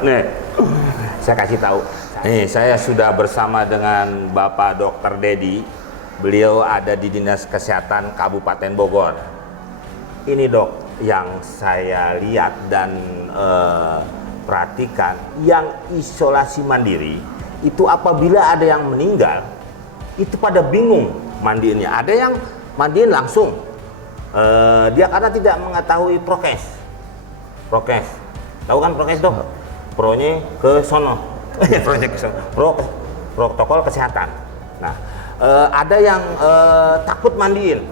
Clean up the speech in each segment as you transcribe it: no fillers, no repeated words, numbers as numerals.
Nih, saya kasih tahu. Nih, saya sudah bersama dengan Bapak Dr. Dedi. Beliau ada di Dinas Kesehatan Kabupaten Bogor. Ini dok, yang saya lihat dan perhatikan, yang isolasi mandiri itu apabila ada yang meninggal, itu pada bingung mandiinnya. Ada yang mandiin langsung, dia karena tidak mengetahui prokes. Tahu kan prokes dok? Pronya ke sono, protokol kesehatan. Nah, ada yang takut mandiin.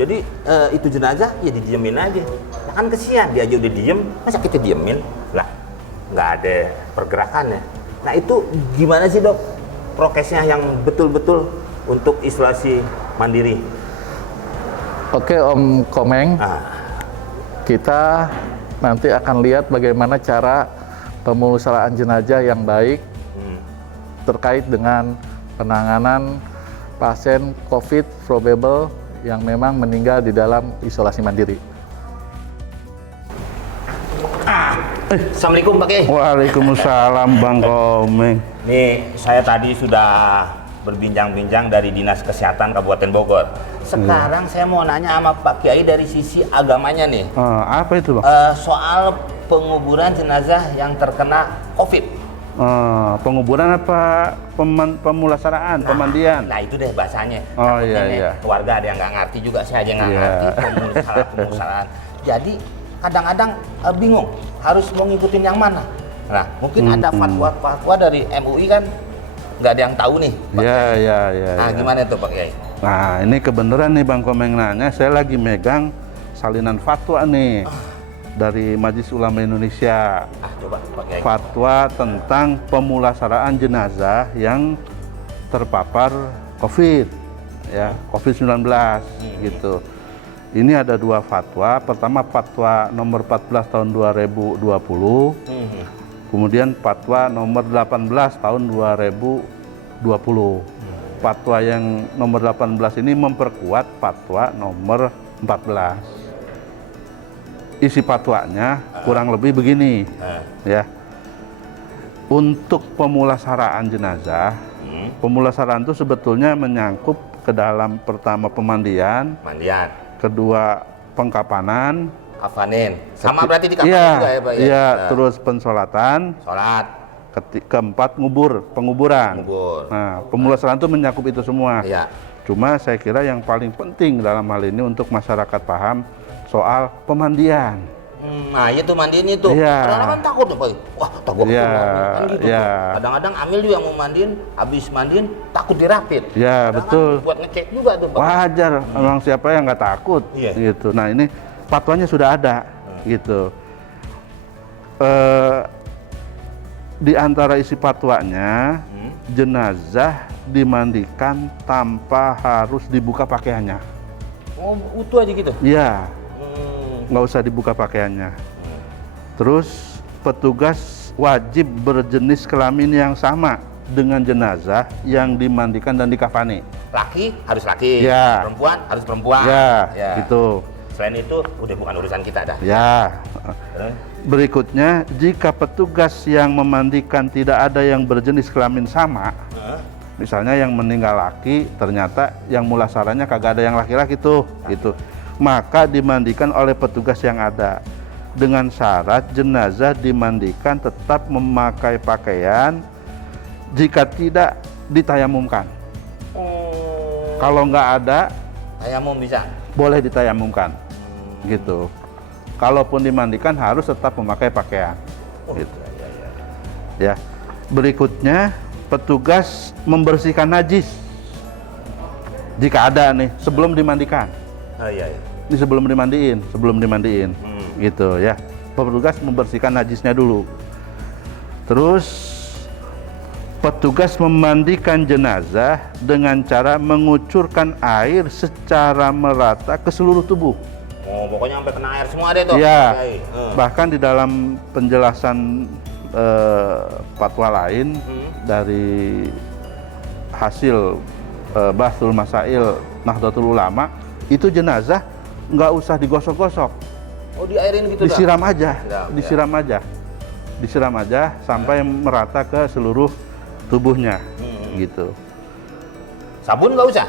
Jadi itu jenazah ya didiemin aja. Nah, kan kesian, dia aja udah diem, masa kita diemin? Lah, nggak ada pergerakannya. Nah itu gimana sih dok prokesnya yang betul-betul untuk isolasi mandiri? Oke Om Komeng, kita nanti akan lihat bagaimana cara pemusnahan jenazah yang baik terkait dengan penanganan pasien COVID probable yang memang meninggal di dalam isolasi mandiri. Assalamualaikum Pak Kiai. Waalaikumsalam Bang Komeng. Nih saya tadi sudah berbincang-bincang dari Dinas Kesehatan Kabupaten Bogor. Sekarang saya mau nanya sama Pak Kiai dari sisi agamanya nih. Apa itu Bang? Soal penguburan jenazah yang terkena COVID. Penguburan apa pemulasaraan, pemandian? Nah itu deh bahasanya. Oh Takutnya nih, iya. keluarga ada yang nggak ngerti juga, saya aja nggak ngerti pemulasaraan. Jadi kadang-kadang bingung harus mau ngikutin yang mana. Nah mungkin ada fatwa dari MUI kan nggak ada yang tahu nih Pak. Iya. Nah gimana tuh Pak Kiai? Nah ini kebenaran nih Bang Komeng nanya, saya lagi megang salinan fatwa nih dari Majelis Ulama Indonesia. Coba Pak Kiai. Fatwa tentang pemulasaraan jenazah yang terpapar COVID, ya COVID-19 gitu. Ini ada dua fatwa. Pertama fatwa nomor 14 tahun 2020, kemudian fatwa nomor 18 tahun 2020. Fatwa yang nomor 18 ini memperkuat fatwa nomor 14. Isi fatwanya kurang lebih begini, ya. Untuk pemulasaraan jenazah, pemulasaraan itu sebetulnya menyangkut ke dalam pertama pemandian, kedua pengkapanan, kafanin, sama berarti di kafanin juga ya Pak? Iya, terus pensolatan, keempat penguburan. Nah, pemulasaraan itu menyakup itu semua. Iya. Cuma saya kira yang paling penting dalam hal ini untuk masyarakat paham soal pemandian. Nah itu mandiin itu, kadang-kadang kan takut tuh Pak. Wah takut kan gitu tuh. Kadang-kadang Amil juga mau mandiin, habis mandiin takut dirapit. Ya betul. Buat ngecek juga tuh Pak. Wajar, memang siapa yang nggak takut gitu. Nah ini fatwanya sudah ada gitu. Di antara isi fatwanya, jenazah dimandikan tanpa harus dibuka pakaiannya. Oh utuh aja gitu? Iya. Nggak usah dibuka pakaiannya. Terus petugas wajib berjenis kelamin yang sama dengan jenazah yang dimandikan dan dikafani. Laki harus laki, perempuan harus perempuan. Ya, gitu. Selain itu udah bukan urusan kita dah. Ya. Berikutnya, jika petugas yang memandikan tidak ada yang berjenis kelamin sama, misalnya yang meninggal laki, ternyata yang mulasaranya kagak ada yang laki-laki tuh, gitu. Maka dimandikan oleh petugas yang ada dengan syarat jenazah dimandikan tetap memakai pakaian, jika tidak ditayamumkan. Kalau nggak ada tayamum bisa, boleh ditayamumkan gitu. Kalaupun dimandikan harus tetap memakai pakaian gitu. Ya. Berikutnya petugas membersihkan najis jika ada nih sebelum dimandikan. Ini sebelum dimandiin, gitu ya. Petugas membersihkan najisnya dulu. Terus petugas memandikan jenazah dengan cara mengucurkan air secara merata ke seluruh tubuh. Oh, pokoknya sampai kena air semua deh tuh. Iya. Bahkan di dalam penjelasan fatwa lain dari hasil Bahsul Masail Nahdlatul Ulama, itu jenazah nggak usah digosok-gosok. Oh, diairin gitu disiram aja. disiram aja sampai merata ke seluruh tubuhnya, gitu. Sabun nggak usah?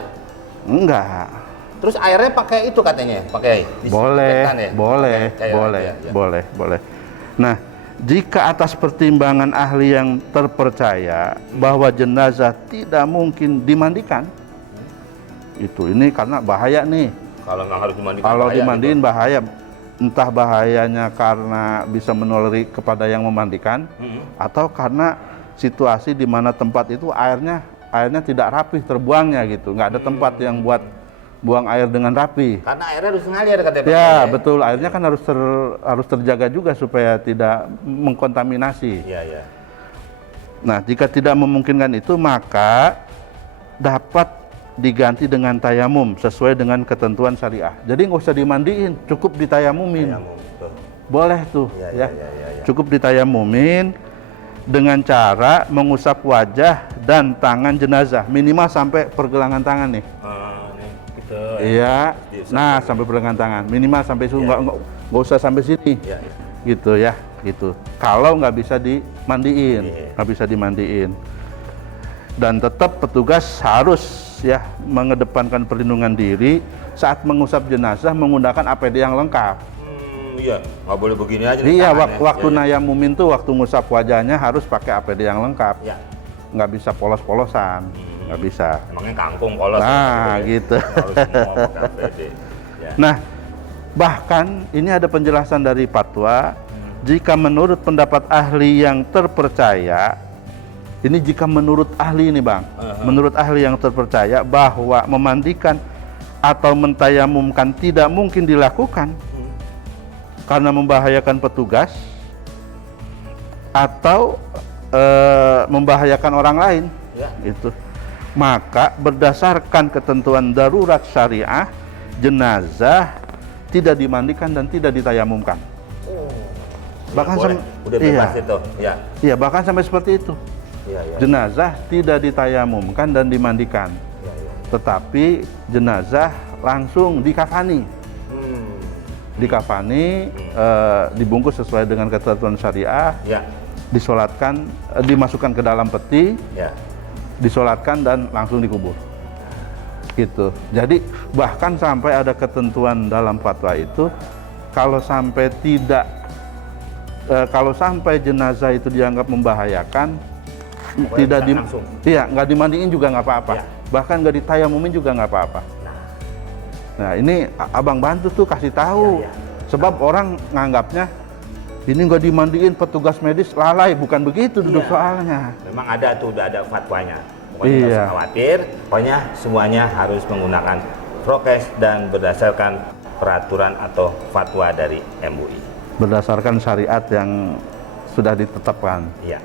Enggak. Terus airnya pakai itu katanya, pakai Boleh, disinfektan ya? boleh, Pakai cairan, boleh, ya, ya. boleh. Nah, jika atas pertimbangan ahli yang terpercaya bahwa jenazah tidak mungkin dimandikan, ini karena bahaya nih. Kalau nggak harus dimandikan, Kalau bahaya dimandiin gitu. bahaya, entah bahayanya karena bisa menulari kepada yang memandikan, atau karena situasi di mana tempat itu airnya tidak rapih terbuangnya gitu, nggak ada tempat yang buat buang air dengan rapi. Karena airnya harus ngalir katanya. Ya, betul. Airnya kan harus terjaga juga supaya tidak mengkontaminasi. Iya, iya. Nah, jika tidak memungkinkan itu, maka dapat diganti dengan tayamum sesuai dengan ketentuan syariah. Jadi nggak usah dimandiin, cukup ditayamumin. Tayamum, betul. Boleh tuh, Iya, ya. iya. Cukup ditayamumin dengan cara mengusap wajah dan tangan jenazah, minimal sampai pergelangan tangan nih. Nih, gitu. Iya. Diusap Nah, dulu. sampai pergelangan tangan, minimal sampai situ, Iya. nggak usah sampai sini. Iya, iya. Gitu ya, gitu. Kalau nggak bisa dimandiin, Iya. nggak bisa dimandiin. Dan tetap petugas harus ya mengedepankan perlindungan diri saat mengusap jenazah menggunakan APD yang lengkap. Iya, nggak boleh begini aja. nih Iya, tangannya. waktu Iya, nayamumin tuh, waktu ngusap wajahnya harus pakai APD yang lengkap. iya. Nggak bisa polos-polosan, nggak bisa. Emangnya kangkung polos. Nah, gitu. Harus semua pakai APD. Ya. Nah, bahkan ini ada penjelasan dari fatwa, jika menurut pendapat ahli yang terpercaya, ini jika menurut ahli ini Bang, menurut ahli yang terpercaya bahwa memandikan atau mentayamumkan tidak mungkin dilakukan karena membahayakan petugas atau membahayakan orang lain, Ya. gitu. Maka berdasarkan ketentuan darurat syariah, jenazah tidak dimandikan dan tidak ditayamumkan. Bahkan Boleh. Udah bebas iya, itu. Ya. iya, bahkan sampai seperti itu. Iya, iya. Jenazah tidak ditayamumkan dan dimandikan, Iya, iya. tetapi jenazah langsung dikafani. Hmm. Dikafani, dibungkus sesuai dengan ketentuan syariah, Ya. disolatkan, dimasukkan ke dalam peti, Ya. disolatkan dan langsung dikubur. Gitu. Jadi bahkan sampai ada ketentuan dalam fatwa itu, kalau sampai jenazah itu dianggap membahayakan, Pokoknya bisa langsung. iya, nggak dimandiin juga nggak apa-apa. Ya. Bahkan nggak ditayamumin juga nggak apa-apa. Nah, ini abang bantu tuh kasih tahu, Ya, ya. sebab orang nganggapnya ini nggak dimandiin petugas medis lalai, bukan begitu duduk Iya. soalnya. Memang ada tuh, udah ada fatwanya. Pokoknya nggak Iya. usah khawatir. Pokoknya semuanya harus menggunakan prokes dan berdasarkan peraturan atau fatwa dari MUI. Berdasarkan syariat yang sudah ditetapkan. Iya.